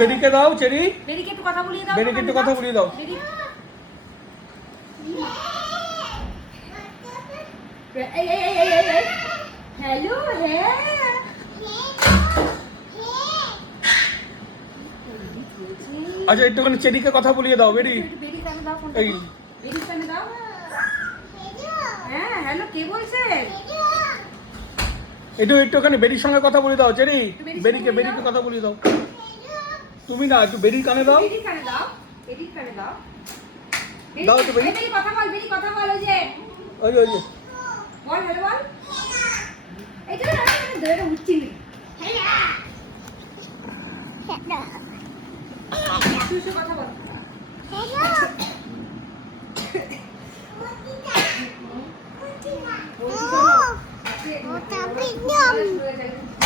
বেরিকে দাও চেরি, বেরিকে একটু কথা বলিয়ে দাও, বেরিকে একটু কথা বলিয়ে দাও। বেরি এই এই এই এই এই হ্যালো হ্যাঁ আচ্ছা একটুখানি চেরিকে কথা বলিয়ে দাও বেরি। বেরি কানে দাও ফোনটা, এই বেরি কানে দাও। হ্যাঁ হ্যালো, কে বলছে? একটুখানি বেরির সঙ্গে কথা বলিয়ে দাও চেরি, বেরিকে বলিয়ে বেরিকে দাও। কথা বলিয়ে দাও। তুমি না একটু বেরির কানে দাও। বেরি কানে দাও, বেরি কানে দাও। দাও তো বেরি। বেরি কথা বল, বেরি কথা বল। ওই যে ওই যে বল হ্যালো বল। এই তো ধরে উঠছি নি। তুই কথা বল।